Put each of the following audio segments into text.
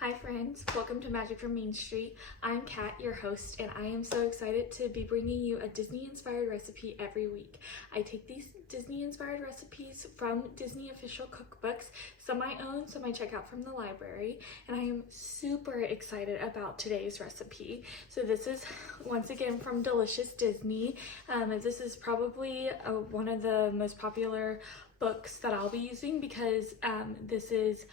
Hi friends, welcome to Magic from Main Street. I'm Kat, your host, and I am so excited to be bringing you a Disney-inspired recipe every week. I take these Disney-inspired recipes from Disney official cookbooks, some I own, some I check out from the library, and I am super excited about today's recipe. So this is once again from Delicious Disney. This is probably one of the most popular books that I'll be using because this is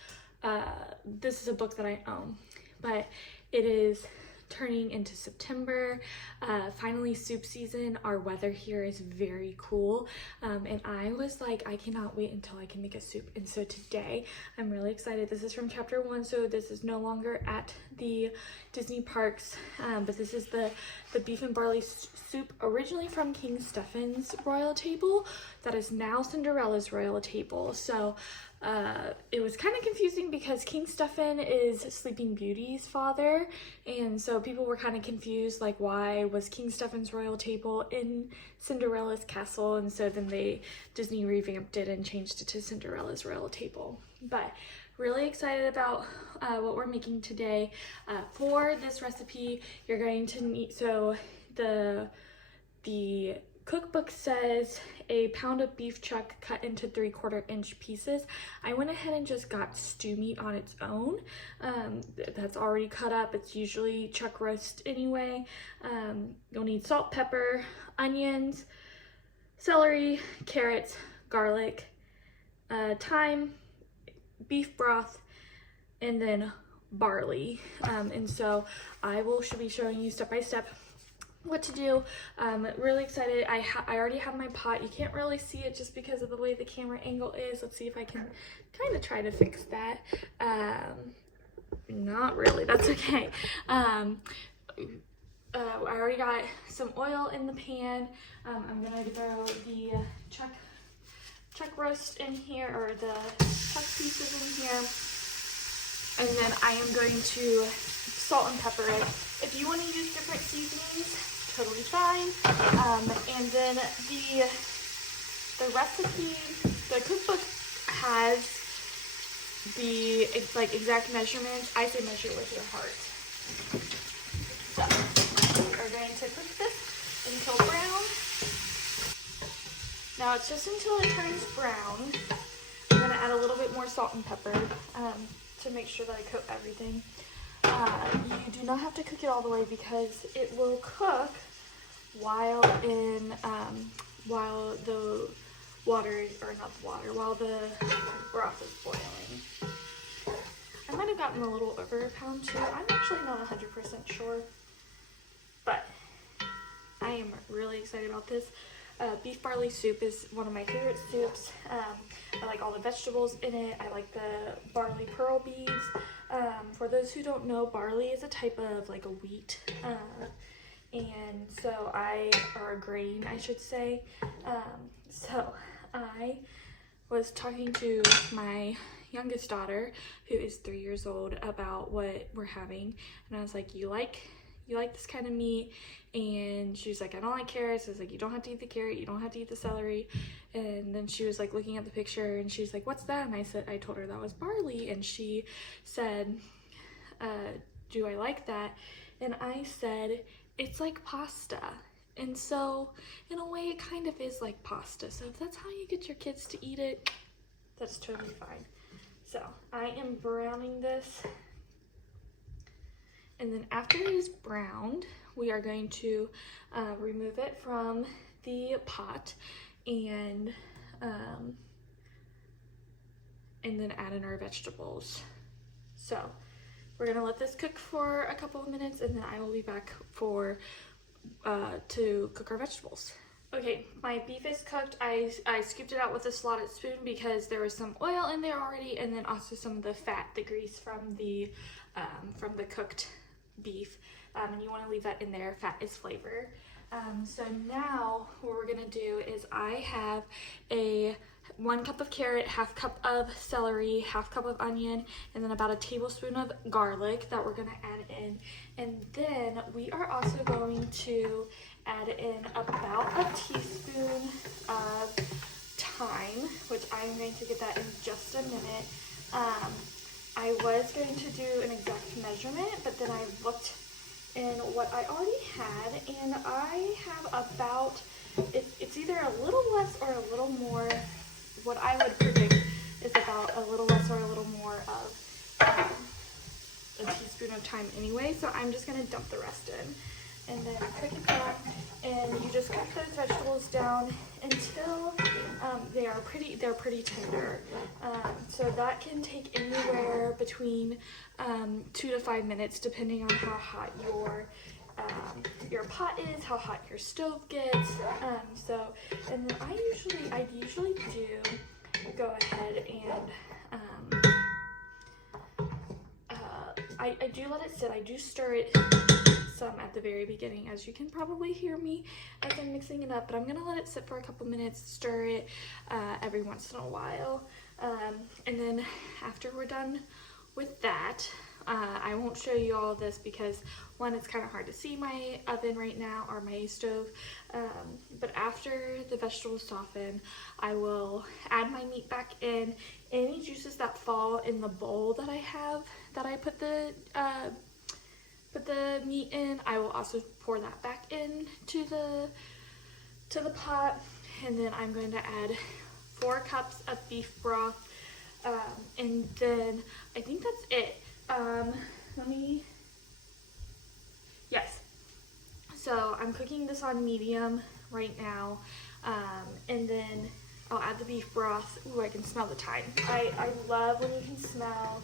a book that I own, but it is turning into September, finally soup season. Our weather here is very cool, and I was like, I cannot wait until I can make a soup. And so today I'm really excited. This is from chapter 1, so this is no longer at the Disney parks, but this is the beef and barley soup, originally from King Stefan's royal table, that is now Cinderella's royal table. So it was kind of confusing because King Stefan is Sleeping Beauty's father, and so people were kind of confused, like, why was King Stefan's royal table in Cinderella's castle? And so then Disney revamped it and changed it to Cinderella's royal table. But really excited about what we're making today. For this recipe, you're going to need, so the cookbook says a pound of beef chuck cut into 3/4 inch pieces. I went ahead and just got stew meat on its own. That's already cut up. It's usually chuck roast anyway. You'll need salt, pepper, onions, celery, carrots, garlic, thyme, beef broth, and then barley. And so I should be showing you step by step what to do. Really excited. I already have my pot. You can't really see it just because of the way the camera angle is. Let's see if I can kind of try to fix that. Not really, that's okay. I already got some oil in the pan. I'm gonna throw the chuck roast in here, or the chuck pieces in here, and then I am going to salt and pepper it. If you want to use different seasonings, totally fine. And then the recipe, the cookbook has the exact measurements. I say measure with your heart. So we are going to cook this until brown. Now it's just until it turns brown. I'm gonna add a little bit more salt and pepper to make sure that I coat everything. You do not have to cook it all the way because it will cook while the broth is boiling. I might have gotten a little over a pound too. I'm actually not 100% sure, but I am really excited about this. Beef barley soup is one of my favorite soups. I like all the vegetables in it. I like the barley pearl beads. For those who don't know, barley is a type of like a wheat, and so or a grain, I should say. So I was talking to my youngest daughter, who is 3 years old, about what we're having, and I was like, you like this kind of meat? And she was like, I don't like carrots. I was like, you don't have to eat the carrot, you don't have to eat the celery. And then she was like looking at the picture and she's like, what's that? And I told her that was barley, and she said, do I like that? And I said, it's like pasta. And so in a way it kind of is like pasta. So if that's how you get your kids to eat it, that's totally fine. So I am browning this. And then after it is browned, we are going to remove it from the pot and then add in our vegetables. So we're gonna let this cook for a couple of minutes, and then I will be back to cook our vegetables. Okay, my beef is cooked. I scooped it out with a slotted spoon because there was some oil in there already, and then also some of the fat, the grease from the cooked beef, and you want to leave that in there. Fat is flavor. So now what we're gonna do is I have 1 cup of carrot, 1/2 cup of celery, 1/2 cup of onion, and then about a tablespoon of garlic that we're gonna add in. And then we are also going to add in about a teaspoon of thyme, which I'm going to get that in just a minute. I was going to do an exact measurement, but then I looked in what I already had, and I have about, it's either a little less or a little more. What I would predict is about a little less or a little more of a teaspoon of thyme anyway, so I'm just going to dump the rest in. And then cook it down, and you just cook those vegetables down until they're pretty tender. So that can take anywhere between 2 to 5 minutes, depending on how hot your pot is, how hot your stove gets. And then I usually do go ahead and I do let it sit. I do stir it some at the very beginning, as you can probably hear me as I'm mixing it up, but I'm gonna let it sit for a couple minutes, stir it every once in a while, and then after we're done with that, I won't show you all of this because one, it's kind of hard to see my oven right now, or my stove, but after the vegetables soften, I will add my meat back in. Any juices that fall in the bowl that I have, that I put the meat in, I will also pour that back in to the pot, and then I'm going to add 4 cups of beef broth, and then I think that's it. Yes. So I'm cooking this on medium right now, and then I'll add the beef broth. Ooh, I can smell the thyme. I love when you can smell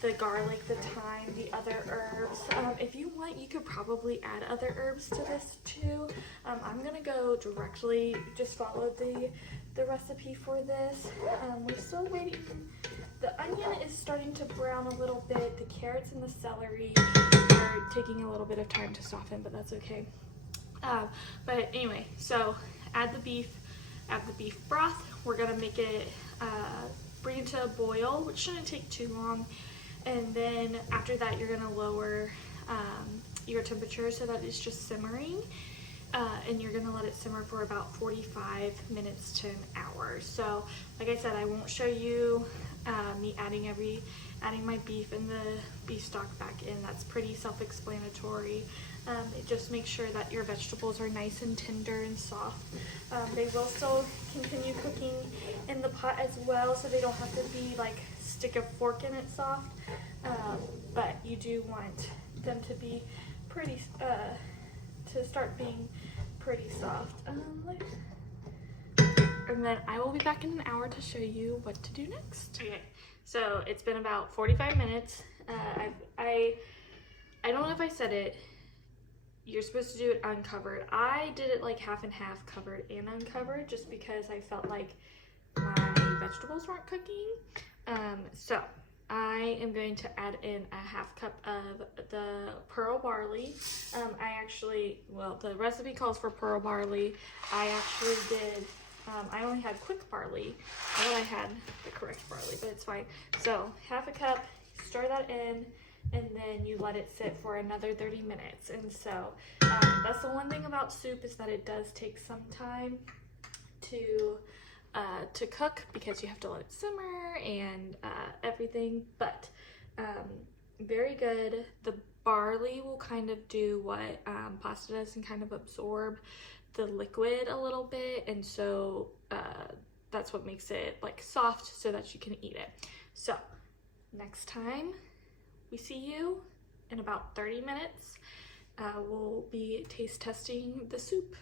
the garlic, the thyme, the other herbs. If you want, you could probably add other herbs to this too. I'm gonna go directly, just follow the recipe for this. We're still waiting. The onion is starting to brown a little bit. The carrots and the celery are taking a little bit of time to soften, but that's okay. But anyway, so add the beef broth. We're gonna make it, bring it to a boil, which shouldn't take too long. And then after that, you're gonna lower your temperature so that it's just simmering, and you're gonna let it simmer for about 45 minutes to an hour. So like I said, I won't show you me adding my beef and the beef stock back in. That's pretty self-explanatory. It just makes sure that your vegetables are nice and tender and soft. They will still continue cooking in the pot as well, so they don't have to be like stick a fork in it soft, but you do want them to be pretty, to start being pretty soft. And then I will be back in an hour to show you what to do next. Okay, so it's been about 45 minutes. I don't know if I said it. You're supposed to do it uncovered. I did it like half and half, covered and uncovered, just because I felt like my vegetables weren't cooking. So I am going to add in a half cup of the pearl barley. The recipe calls for pearl barley. I actually did, I only had quick barley. I thought I had the correct barley, but it's fine. So half a cup, stir that in, and then you let it sit for another 30 minutes. And so that's the one thing about soup, is that it does take some time to cook, because you have to let it simmer and everything, but very good. The barley will kind of do what pasta does and kind of absorb the liquid a little bit, and so that's what makes it like soft so that you can eat it. So next time we see you in about 30 minutes, we'll be taste testing the soup.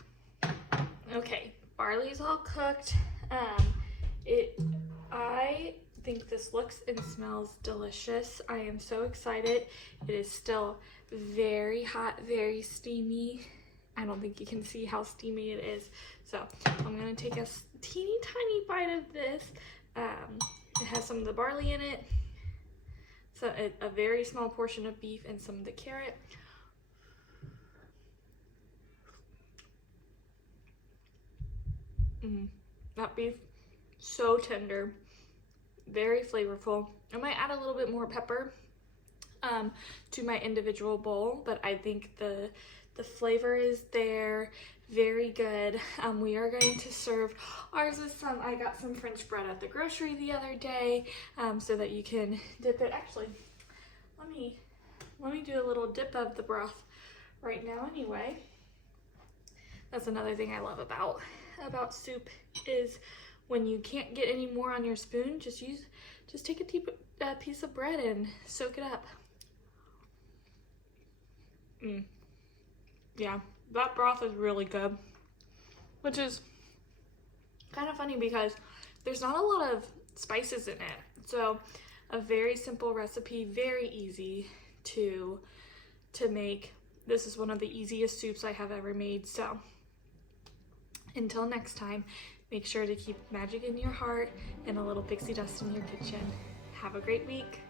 Okay, barley's all cooked. I think this looks and smells delicious. I am so excited. It is still very hot, very steamy. I don't think you can see how steamy it is. So I'm gonna take a teeny tiny bite of this. It has some of the barley in it. So a very small portion of beef and some of the carrot. That beef, so tender, very flavorful. I might add a little bit more pepper to my individual bowl, but I think the flavor is there. very good. We are going to serve ours with some, I got some French bread at the grocery the other day, so that you can dip it. Actually, let me do a little dip of the broth right now anyway. That's another thing I love about soup is when you can't get any more on your spoon, just take a piece of bread and soak it up. Yeah, that broth is really good, which is kind of funny because there's not a lot of spices in it. So a very simple recipe, very easy to make. This is one of the easiest soups I have ever made. So until next time, make sure to keep magic in your heart and a little pixie dust in your kitchen. Have a great week.